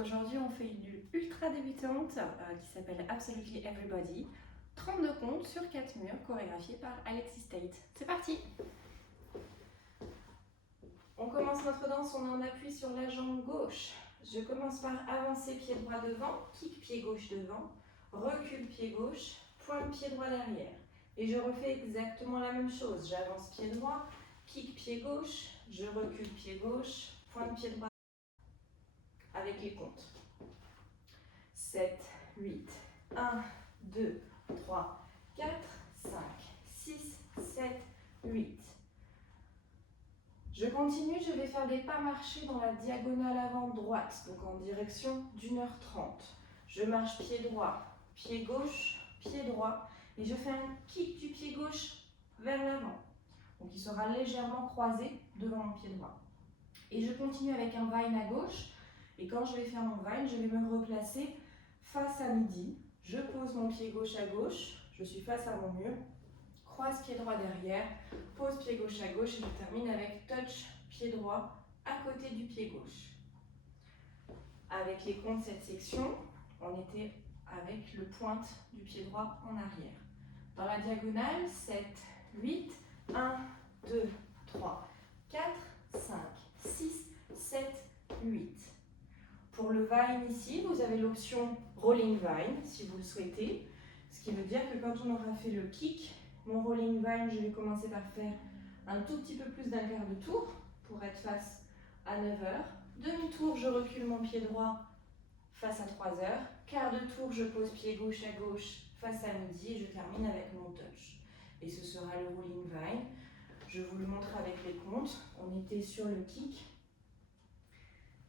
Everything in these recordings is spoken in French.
Aujourd'hui on fait une ultra débutante qui s'appelle Absolutely Everybody. 32 comptes sur 4 murs chorégraphiés par Alexis Tate. C'est parti! On commence notre danse, on est en appui sur la jambe gauche. Je commence par avancer pied droit devant, kick pied gauche devant, recule pied gauche, pointe pied droit derrière. Et je refais exactement la même chose. J'avance pied droit, kick pied gauche, je recule pied gauche, pointe pied droit avec les comptes. 7, 8, 1, 2, 3, 4, 5, 6, 7, 8. Je continue, je vais faire des pas marchés dans la diagonale avant droite, donc en direction d'1h30. Je marche pied droit, pied gauche, pied droit, et je fais un kick du pied gauche vers l'avant. Donc il sera légèrement croisé devant mon pied droit. Et je continue avec un vine à gauche, et quand je vais faire mon vine, je vais me replacer face à midi. Je pose mon pied gauche à gauche, je suis face à mon mur, croise pied droit derrière, pose pied gauche à gauche et je termine avec touch pied droit à côté du pied gauche. Avec les comptes de cette section, on était avec le pointe du pied droit en arrière. Dans la diagonale, 7, 8, 1, 2, 3, 4, 5, 6, 7, 8. Pour le vine ici, vous avez l'option rolling vine si vous le souhaitez. Ce qui veut dire que quand on aura fait le kick, mon rolling vine, je vais commencer par faire un tout petit peu plus d'un quart de tour pour être face à 9h. Demi-tour, je recule mon pied droit face à 3h. Quart de tour, je pose pied gauche à gauche face à midi et je termine avec mon touch. Et ce sera le rolling vine. Je vous le montre avec les comptes. On était sur le kick.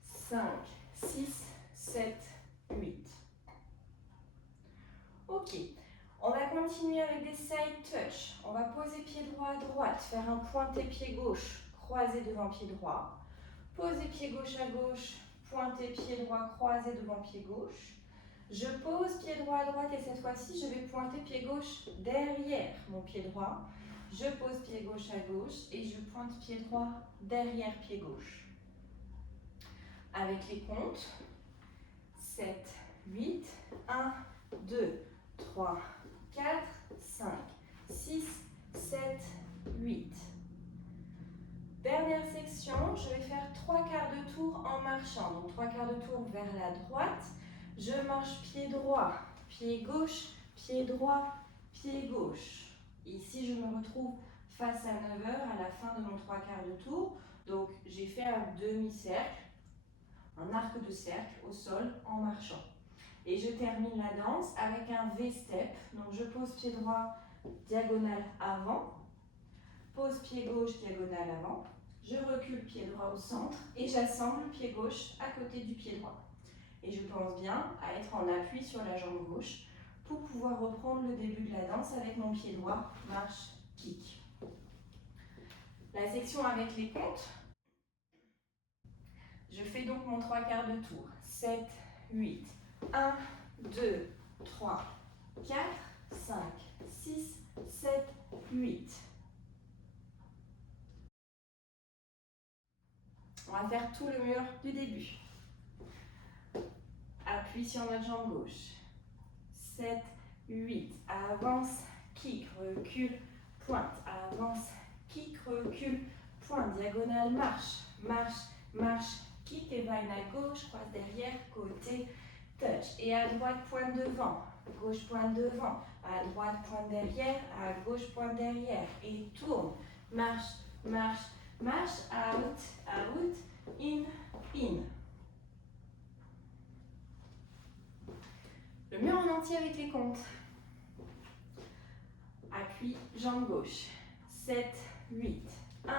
5, 6, 7, 8. Ok. On va continuer avec des side touch. On va poser pied droit à droite, faire un pointé pied gauche, croisé devant pied droit. Poser pied gauche à gauche, pointé pied droit, croisé devant pied gauche. Je pose pied droit à droite et cette fois-ci, je vais pointer pied gauche derrière mon pied droit. Je pose pied gauche à gauche et je pointe pied droit derrière pied gauche. Avec les comptes, 7, 8, 1, 2, 3, 4, 5, 6, 7, 8. Dernière section, je vais faire 3 quarts de tour en marchant. Donc 3 quarts de tour vers la droite. Je marche pied droit, pied gauche, pied droit, pied gauche. Ici, je me retrouve face à 9h à la fin de mon 3 quarts de tour. Donc j'ai fait un demi-cercle, un arc de cercle au sol en marchant. Et je termine la danse avec un V-step. Donc je pose pied droit, diagonale avant. Pose pied gauche, diagonale avant. Je recule pied droit au centre et j'assemble pied gauche à côté du pied droit. Et je pense bien à être en appui sur la jambe gauche pour pouvoir reprendre le début de la danse avec mon pied droit, marche, kick. La section avec les comptes. Je fais donc mon 3 quarts de tour. 7, 8, 1, 2, 3, 4, 5, 6, 7, 8. On va faire tout le mur du début. Appuie sur notre jambe gauche. 7, 8. Avance, kick, recule, pointe. Avance, kick, recule, pointe. Diagonale, marche, marche, marche, kick et vine à gauche, croise derrière, côté, touch. Et à droite, pointe devant. Gauche, pointe devant. À droite, pointe derrière. À gauche, pointe derrière. Et tourne. Marche, marche, marche. Out, out, in, in. Le mur en entier avec les comptes. Appui, jambe gauche. 7, 8, 1,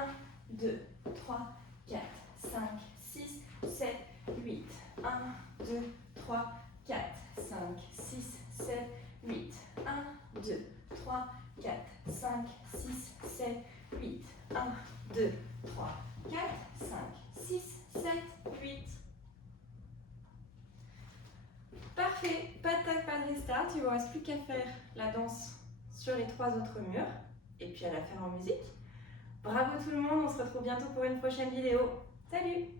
2, 3, 4, 5, 6, 7, 8. 1, 2, 3, 4, 5, 6, 7, 8. 1, 2, 3, 4, 5, 6, 7, 8. 1, 2, 3, 4, 5, 6, 7, 8. Parfait, pas de tag, pas de restart, il ne vous reste plus qu'à faire la danse sur les 3 autres murs et puis à la faire en musique. Bravo tout le monde, on se retrouve bientôt pour une prochaine vidéo. Salut!